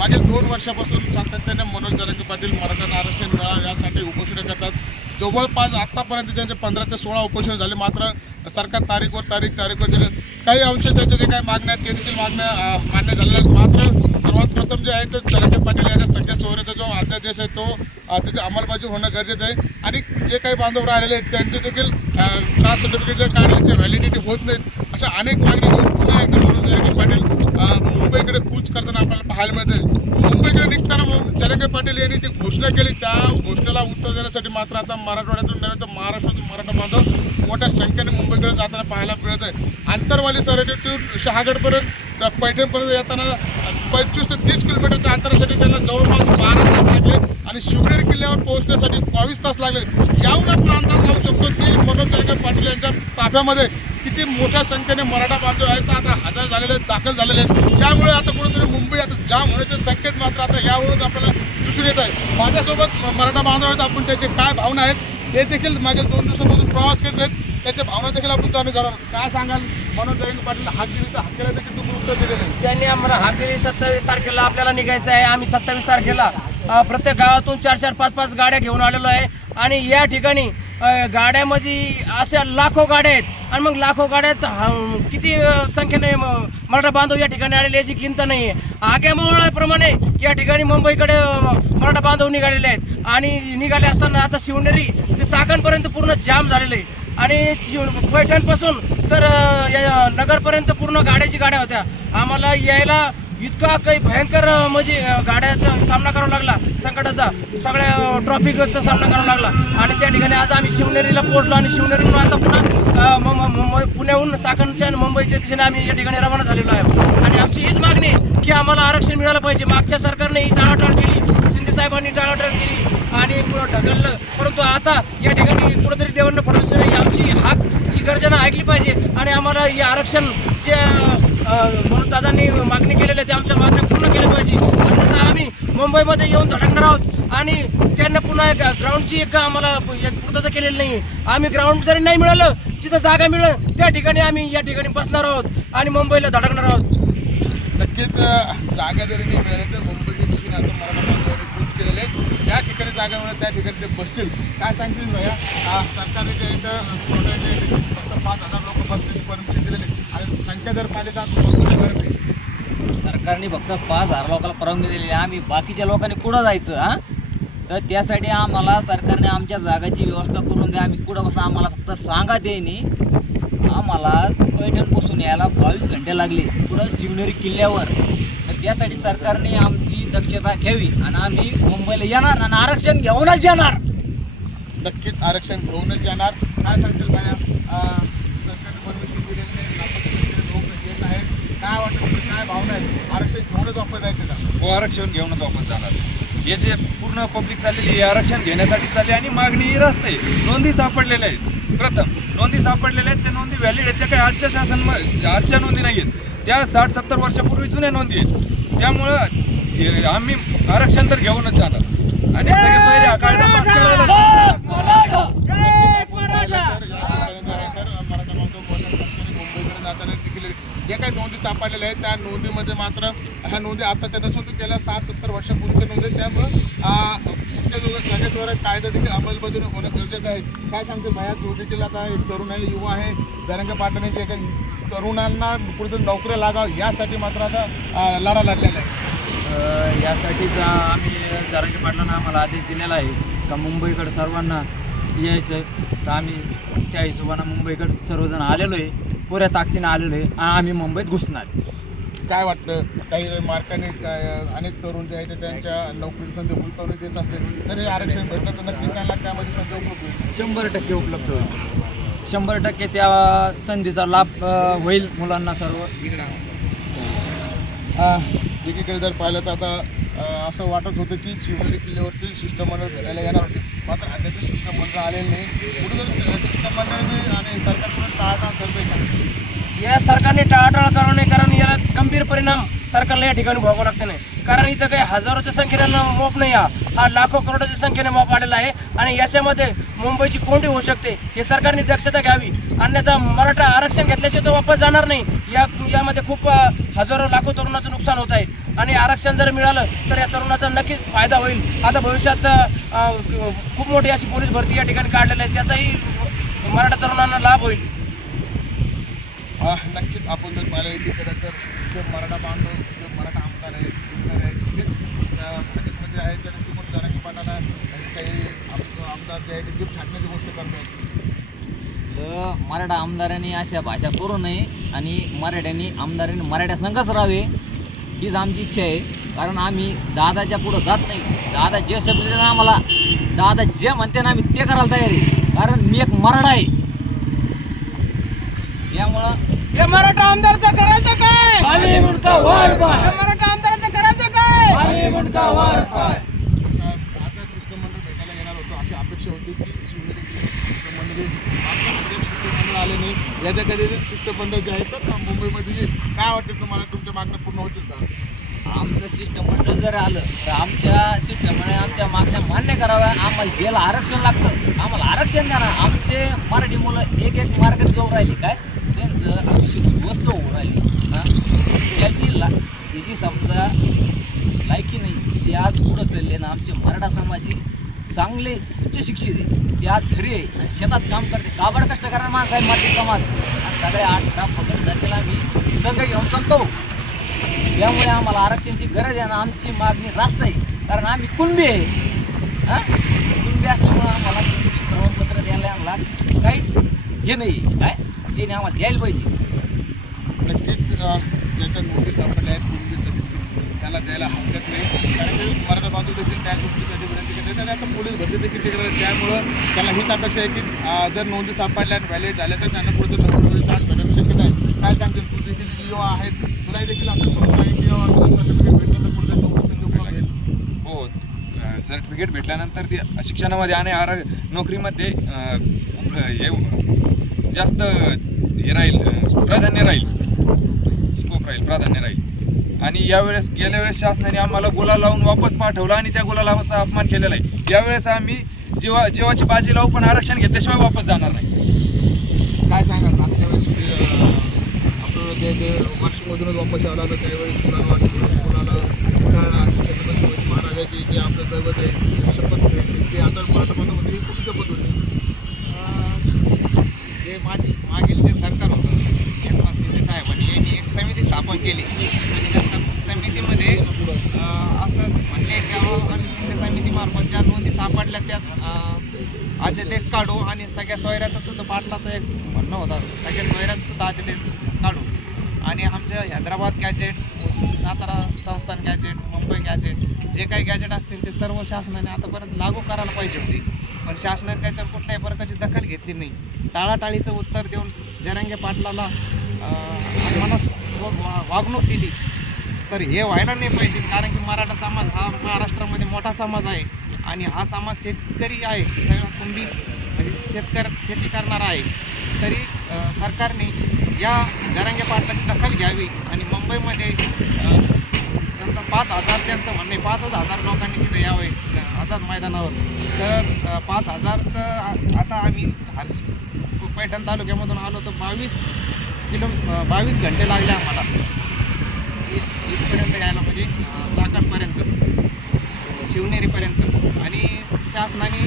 मागील 2 वर्षापासून सातत्याने मनोज जरांगे पाटील मराठा आरक्षण मिळावं यासाठी उपोषण करतात। जवळपास आतापर्यंत त्यांचे 15 ते 16 उपोषण झाले, मात्र सरकार तारीखवर दिले। काही अंश त्यांच्या जे काही मागण्या आहेत ते देखील मागण्या मान्य झालेल्या आहेत। मात्र सर्वात प्रथम जे आहे ते जरांगे पाटील यांच्या सगळ्या सोयऱ्याचा जो अध्यादेश आहे तो त्याची अंमलबजावणी होणं गरजेचं आहे आणि जे काही बांधव राहिलेले आहेत त्यांचे देखील कास्ट सर्टिफिकेटच्या कार्डाची व्हॅलिडिटी होत नाहीत, अशा अनेक मागण्या घेऊन पुन्हा एकदा मनोज जरांगे पाटील मुंबईकडे कूच करताना आपल्याला पाहायला मिळते। मुंबईकडे निघताना जरांगे पाटील यांनी जी घोषणा केली त्या घोषणेला उत्तर देण्यासाठी मात्र आता मराठवाड्यातून नव्हे तर महाराष्ट्रातून मराठा बांधव मोठ्या संख्येने मुंबईकडे जाताना पाहायला मिळत आहे। आंतरवाली सरहद्दीतून शहागडपर्यंत पैठणपर्यंत येताना 25 ते 30 किलोमीटरच्या अंतरासाठी त्यांना जवळपास 12 तास लागले आणि शिवनेरी किल्ल्यावर पोहोचण्यासाठी 22 तास लागले। यावरून आपण अंदाज लावू शकतो की मनोज जरांगे पाटील यांच्या ताफ्यामध्ये किती मोठ्या संख्येने मराठा बांधव आहेत, आता हजार झालेले आहेत, दाखल झालेले आहेत। त्यामुळे आता कुठेतरी मुंबई आता जाम होण्याचे संकेत मात्र आता यावरून आपल्याला दिसून येत आहे। माझ्यासोबत मराठा बांधव आहेत, आपण त्याचे काय भावना आहेत हे देखील मागील 2 दिवसापासून प्रवास करत आहेत, त्याच्या भावना देखील आपण जाणून घेणार। काय सांगाल मनोज जरांगे पाटील हाकेला देखील तुम्ही उत्तर दिलेलं आहे? त्यांनी आम्हाला हाक दिली 27 तारखेला आपल्याला निघायचं आहे। आम्ही 27 तारखेला प्रत्येक गावातून 4-4, 5-5 गाड्या घेऊन आलेलो आहे आणि या ठिकाणी गाड्यामध्ये अशा लाखो गाड्या आहेत आणि मग लाखो गाड्यात किती संख्येने मराठा बांधव या ठिकाणी आलेले याची चिंता नाही आहे। आगेमोळाप्रमाणे या ठिकाणी मुंबईकडे मराठा बांधव निघालेले आहेत आणि निघाले असताना आता शिवनेरी ते चाकणपर्यंत पूर्ण जाम झालेले आहे आणि पैठणपासून तर नगरपर्यंत पूर्ण गाड्या होत्या। आम्हाला यायला इतका काही भयंकर म्हणजे गाड्याचा सामना करावा लागला, संकटाचा सगळ्या ट्रॉफिकचा सामना करावा लागला आणि त्या ठिकाणी आज आम्ही शिवनेरीला पोहोचलो आणि शिवनेरीहून आता पुन्हा पुण्याहून चाकणच्या मुंबईच्या दिशेने आम्ही या ठिकाणी रवाना झालेलो आहे आणि आमची हीच मागणी आहे की आम्हाला आरक्षण मिळालं पाहिजे। मागच्या सरकारने ही टाळाटाळ केली, शिंदे साहेबांनी टाळाटाळ केली आणि पुढं ढकललं, परंतु आता या ठिकाणी कुठेतरी देवेंद्र फडणवीस आमची हाक ही गर्जना ऐकली पाहिजे आणि आम्हाला हे आरक्षण जे म्हणून दादांनी मागणी केलेली आहे ते आमच्या मागण्या पूर्ण केल्या पाहिजे। अन्यथा आम्ही मुंबईमध्ये येऊन धडकणार आहोत आणि त्यांना पुन्हा ग्राउंडची एक आम्हाला पूर्तता केलेली नाही। आम्ही ग्राउंड जरी नाही मिळालं, जिथं जागा मिळेल त्या ठिकाणी आम्ही या ठिकाणी बसणार आहोत आणि मुंबईला धडकणार आहोत। नक्कीच जागा जरी नाही मिळाल्या तर मुंबईच्या दिशेने आता मराठा बांधवांनी कूच केलेले आहे। ज्या ठिकाणी जागा मिळेल त्या ठिकाणी ते बसतील। काय सांगतील भैया, सरकारने जे इथं फक्त 5,000 लोक बसण्याची परमिशन दिलेली आणि संख्या जर पाहिली तर सरकारने फक्त 5,000 लोकांना परवानगी दिलेली आहे। आम्ही बाकीच्या लोकांनी कुठं जायचं तर त्यासाठी आम्हाला सरकारने आमच्या जागाची व्यवस्था करून द्या। आम्ही कुठं बसा आम्हाला फक्त सांगा देईनी। आम्हाला पैठणपासून यायला 22 घंटे लागले कुठं शिवनेरी किल्ल्यावर, तर त्यासाठी सरकारने आमची दक्षता घ्यावी आणि आम्ही मुंबईला येणार आणि आरक्षण घेऊनच येणार। नक्कीच आरक्षण घेऊनच येणार। काय सांगतील बाया, सरकारने परमिशन दिलेली लोक येत आहेत, काय वाटतं, काय भावना आहेत? आरक्षण घेऊनच वापस जायचं का? हो, आरक्षण घेऊनच वापस जाणार। हे जे पूर्ण पब्लिक चाललेली आरक्षण घेण्यासाठी चालली आणि मागणी रास्त आहे। नोंदी सापडलेल्या आहेत, प्रथम नोंदी सापडलेल्या आहेत, त्या नोंदी व्हॅलिड आहेत, त्या काही आजच्या नोंदी नाही आहेत, त्या 60-70 वर्षापूर्वी जुन्या नोंदी आहेत। त्यामुळं आम्ही आरक्षण तर घेऊनच जाणार आणि सगळे सोयरे कायदा पास करायला मुंबईकडे जाताना देखील जे काही नोंदी सापडलेल्या आहेत त्या नोंदीमध्ये मात्र ह्या नोंदी आता त्यांना नसून गेल्या 60-70 वर्षापूर्वीच्या नोंदी आहेत। त्यामुळं सगळ्याद्वारे कायदा देखील अंमलबजावणी होणं गरजेचं आहे। काय सांगते बाया, जो देखील आता एक तरुण आहे, युवा आहे, जरांगे पाटलांनी जे काही तरुणांना कुठेतरी नोकऱ्या लागावं यासाठी मात्र आता लढा लढलेला आहे। यासाठीच आम्ही जरांगे पाटलांना आम्हाला आदेश दिलेला आहे का मुंबईकडे सर्वांना यायचं आहे, तर आम्ही त्या हिशोबानं मुंबईकडे सर्वजण आलेलो आहे, पुऱ्या ताकदीनं आलेलो आहे आणि आम्ही मुंबईत घुसणार। काय वाटतं, काही मार्काने अनेक तरुण जे आहेत त्यांच्या नोकरी संधी हुलकावणी देत असते, तर हे आरक्षण भेटलं तर नक्कीच त्यांना त्यामध्ये संधी उपलब्ध होईल? 100% उपलब्ध होईल, 100% त्या संधीचा लाभ होईल मुलांना सर्व। एकीकडे जर पाहिलं तर आता असं वाटत होतं की शिवनेरी किल्ल्यावरती शिष्टमंडळ भेटायला येणार होते, मात्र अद्याप शिष्टमंडळ आलेलं नाही। कुठेतरी शिष्टमंडळाने आणि सरकारकडून टाळाटाळ करतोय का? या सरकारने टाळाटाळ करू नये, कारण याला गंभीर परिणाम सरकारला या ठिकाणी भोगावं लागते नाही। कारण इथं काही हजारोच्या संख्येने मॉप नाही, हा लाखो करोडोच्या संख्येने मॉप आलेला आहे आणि याच्यामध्ये मुंबईची कोंडी होऊ शकते, हे सरकारने दक्षता घ्यावी। अन्यथा मराठा आरक्षण घेतल्याशिवाय तो वापस जाणार नाही। यामध्ये खूप हजारो लाखो तरुणाचं नुकसान होत आहे। आणि आरक्षण जर मिळालं तर या तरुणाचा नक्कीच फायदा होईल. आता भविष्यात खूप मोठी अशी पोलीस भरती या ठिकाणी काढलेली आहे, त्याचाही मराठा तरुणांना लाभ होईल. नक्कीच आपण जर पाहिलं एकीकडे तर जे मराठा बांधव, जे मराठा आमदार आहेत, आमदार आहेत, ते भाजपमध्ये आहेत, त्या नक्की पण जरांगे पाटलांना काही आमदार जे आहे ते जीभ छाटण्याची गोष्ट करतात. तर मराठा आमदारांनी अशा भाषा करू नये आणि मराठ्यांनी आमदारांनी मराठ्या संघच राहावे हीच आमची इच्छा आहे. कारण आम्ही दादाच्या पुढं जात नाही. दादा जे शब्द देतात आम्हाला, दादा जे म्हणते ना आम्ही ते करायला तयार आहे. कारण मी एक मराठा आहे. यामुळं हे मराठा आमदारचं करायचं काय? मुंडका वाढ पाय. हे मराठा आमदाराचं करायचं काय? मुंडका वाढ पाय. आता शिष्टमंडळ भेटायला येणार होतो अशी अपेक्षा होती की शिष्टमंडळ शिष्टमंडळ आले नाही. याच्या कधी शिष्टमंडळ जे आहे तर मुंबईमध्ये येईल. काय वाटतं तुम्हाला, तुमच्या मागण्या पूर्ण होतील का? आमचं शिष्टमंडळ जर आलं तर आमच्या शिष्टमंडळ आमच्या मागण्या मान्य कराव्या. आम्हाला जेल आरक्षण लागतं, आम्हाला आरक्षण द्या ना. आमचे मराठी मुलं एक मार्गाने जाऊन राहिली काय, त्यांचं आयुष्य उद्ध्वस्त होऊ राहिली. हां, त्याची समजा लायकी नाही, ते आज पुढं चालले ना. आमचे मराठा समाज चांगले उच्च शिक्षित आहे, ते आज घरी आहे आणि शेतात काम करते. काबड कष्ट करणारा माणसं आहे मराठी समाज. आणि सगळे 18 पगड जातीला आम्ही संघ घेऊन चालतो. त्यामुळे आम्हाला आरक्षणाची गरज आहे ना. आमची मागणी रास्त आहे, कारण आम्ही कुणबी आहे. हां, कुणबी असल्यामुळं आम्हाला प्रमाणपत्र द्यायला काहीच हे नाही. काय हे नाही, आम्हाला द्यायला पाहिजे. नक्कीच ज्याच्या नोटीस सापडल्या आहेत कुणबीसाठी त्याला द्यायला हरकत नाही. कारण की मराठा बांधव देखील त्या गोष्टीसाठी विनंती करतात आणि आता पोलीस भरती देखील ते करतात. त्यामुळं त्याला हीच अपेक्षा आहे की जर नोंदी सापडल्या आणि व्हॅलिड झाल्या तर त्यांना पुढे नोकरी चान्स भेटण्याची शक्यता आहे. काय सांगतील, तू देखील CEO आहेत, तुला देखील आपलं सर्टिफिकेट भेटलं तर पुढे नोकरी हो, सर्टिफिकेट भेटल्यानंतर ती शिक्षणामध्ये आणि नोकरीमध्ये हे जास्त हे राहील, प्राधान्य राहील, स्कोप राहील, प्राधान्य राहील. आणि यावेळेस गेल्या वेळेस शासनाने आम्हाला गुलाल लावून वापस पाठवला आणि त्या गुलालाचा अपमान केलेला आहे. यावेळेस आम्ही जीवाची बाजी लावू, पण आरक्षण घेतल्याशिवाय वापस जाणार नाही. काय सांगाल? मागच्या वेळेस आपलं जे वाशिममधूनच वापस आला तर त्यावेळेस मुलाला महाराजाची जे आपलं दैवत आहे शपथ घेतली, ते आता मराठामध्ये खूप शपथ होती. जे मागील जे सरकार होतं शिंदे साहेबांनी यांनी एक समिती स्थापन केली आणि त्या समितीमध्ये असं म्हणले की आम्ही शिंदे समितीमार्फत ज्या नोंदी सापडल्या त्यात अध्यादेश काढू आणि सगळ्या सोयऱ्याचं सुद्धा पाटलाचं एक म्हणणं होतं, सगळ्या सोयऱ्याचं सुद्धा अध्यादेश काढू आणि आमच्या हैदराबाद गॅजेट, सातारा संस्थान गॅजेट, मुंबई गॅजेट, जे काही गॅजेट असतील ते सर्व शासनाने आतापर्यंत लागू करायला पाहिजे होते. पण शासनाने त्याच्यावर कुठल्याही प्रकारची दखल घेतली नाही. टाळाटाळीचं उत्तर देऊन जरांगे पाटलाला मनास वागणूक दिली. तर हे व्हायला नाही पाहिजे, कारण की मराठा समाज हा महाराष्ट्रामध्ये मोठा समाज आहे आणि हा समाज शेतकरी आहे, सगळा कुंभी म्हणजे शेती करणारा आहे. तरी सरकारने या जरांगे पाटलाची दखल घ्यावी आणि मुंबईमध्ये समजा 5,000 त्यांचं म्हणणे 5,000 लोकांनी तिथं यावे आझाद मैदानावर. तर 5,000 तर आता आम्ही पैठण तालुक्यामधून आलो तर 22 घंटे लागले आम्हाला इथपर्यंत यायला, म्हणजे चाकणपर्यंत, शिवनेरीपर्यंत. आणि शासनाने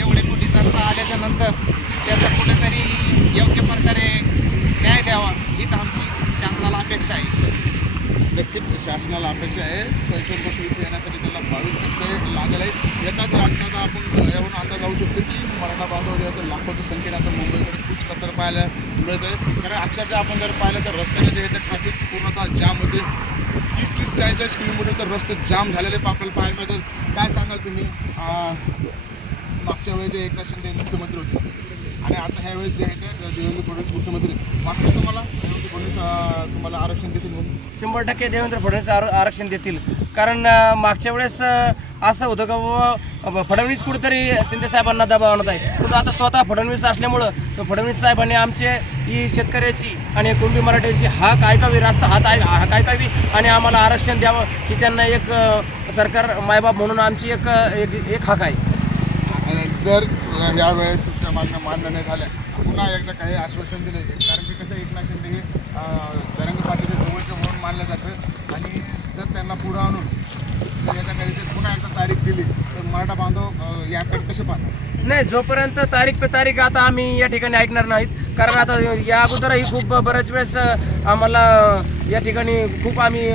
एवढी मोठी जनता आल्याच्या नंतर त्याचा कुठेतरी योग्य प्रकारे न्याय द्यावा हीच आमची शासनाला अपेक्षा आहे. नक्कीच शासनाला अपेक्षा आहे. पैशांपासून इथे येण्यासाठी त्याला 22 घंटे लागले आहेत. याचाच अंदाज आपण यावरून अंदाज लावू शकतो की मराठा बांधव जे तर लाखोच्या संख्येने आता मुंबईकडे खूप कतर पाहायला मिळत आहे. कारण अक्षरशः आपण जर पाहिलं तर रस्त्याने जे आहे ट्रॅफिक पूर्णतः जाम होते. 30-40 किलोमीटर तर रस्ते जाम झालेले आपल्याला पाहायला मिळतात. काय सांगाल तुम्ही? मागच्या वेळेस जे एकनाथ शिंदे मुख्यमंत्री होते आणि आता ह्या वेळेस जे आहे ते देवेंद्र फडणवीस मुख्यमंत्री, वाटतं तुम्हाला देवेंद्र फडणवीस तुम्हाला आरक्षण देतील म्हणून? 100% देवेंद्र फडणवीस आरक्षण देतील. कारण मागच्या वेळेस असं होतं का फडणवीस कुठेतरी शिंदे साहेबांना दबाव आणत आहे, परंतु आता स्वतः फडणवीस असल्यामुळं फडणवीस साहेबांनी आमचे ही शेतकऱ्याची आणि कुणबी मराठ्याची हाक ऐकावी, रास्त हाक ऐकावी आणि आम्हाला आरक्षण द्यावं ही त्यांना एक सरकार मायबाप म्हणून आमची एक हाक आहे. जर यावेळेस तुमच्या मागण्या मान्य नाही झाल्या पुन्हा एकदा काही आश्वासन दिलं, कारण की कसं एकनाथ शिंदे हे जरांगे पाटील जवळचे म्हणून मानलं जातं आणि जर त्यांना पुढं आणून याच्या काही पुन्हा एकदा तारीख दिली तर मराठा बांधव याकडे कसे पाहतात? नाही, जोपर्यंत तारीख पे तारीख आता आम्ही या ठिकाणी ऐकणार नाहीत. कारण आता या अगोदरही खूप बऱ्याच वेळेस आम्हाला या ठिकाणी खूप आम्ही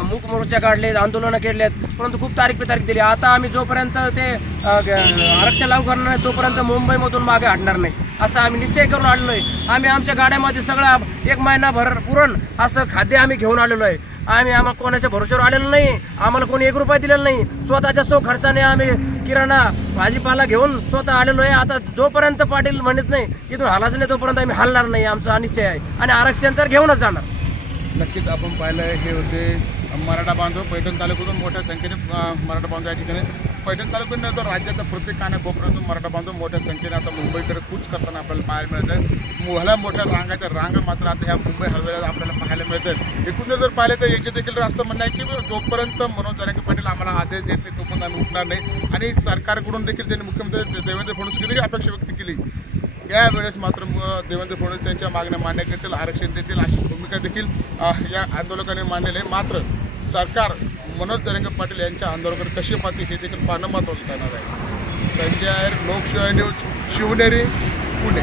मूक मोर्चा काढलेत, आंदोलनं केलेत, परंतु खूप तारीख पे तारीख दिली. आता आम्ही जोपर्यंत ते आरक्षण लागू करणार नाही तोपर्यंत मुंबईमधून मागे हटणार नाही असं आम्ही निश्चय करून आलेलो आहे. आम्ही आमच्या गाड्यामध्ये सगळं 1 महिनाभर पुरण असं खाद्य आम्ही घेऊन आलेलो आहे. आम्हाला कोणाच्या भरोश्यावर आलेलो नाही, आम्हाला कोणी 1 रुपया दिलेला नाही. स्वतःच्या खर्चाने आम्ही किराणा भाजीपाला घेऊन स्वतः आलेलो आहे. आता जोपर्यंत पाटील म्हणत नाही इथून हालायचं नाही तोपर्यंत आम्ही हलणार नाही, आमचा निश्चय आहे. आणि आरक्षण तर घेऊनच जाणार. नक्कीच आपण पाहिलं हे होते मराठा बांधव पैठण तालुक्यातून मोठ्या संख्येने मराठा बांधव या ठिकाणी पैठण तालुक्यात तर राज्याच्या प्रत्येक कानाकोपऱ्यातून मराठा बांधव मोठ्या संख्येने आता मुंबईकडे कूच करताना आपल्याला पाहायला मिळत आहे. भल्या मोठ्या रांगा मात्र आता ह्या मुंबई हवेला आपल्याला पाहायला मिळतात. एकूण जर पाहिलं तर याचे देखील असं म्हणणं आहे की जोपर्यंत मनोज जरांगे पाटील आम्हाला आदेश देत नाही तोपर्यंत आम्ही उठणार नाही. आणि सरकारकडून देखील त्यांनी मुख्यमंत्री देवेंद्र फडणवीस देखील अपेक्षा व्यक्त केली. यावेळेस मात्र देवेंद्र फडणवीस यांच्या मागण्या मान्य करतील, आरक्षण देतील अशी भूमिका देखील या आंदोलकांनी मांडलेली आहे. मात्र सरकार मनोज जरांगे पाटील यांच्या आंदोलनाकडे कशी पाहते हे देखील पाहणं महत्त्वाचं ठरणार आहे. संजय आयर, लोकशाही न्यूज, शिवनेरी, पुणे.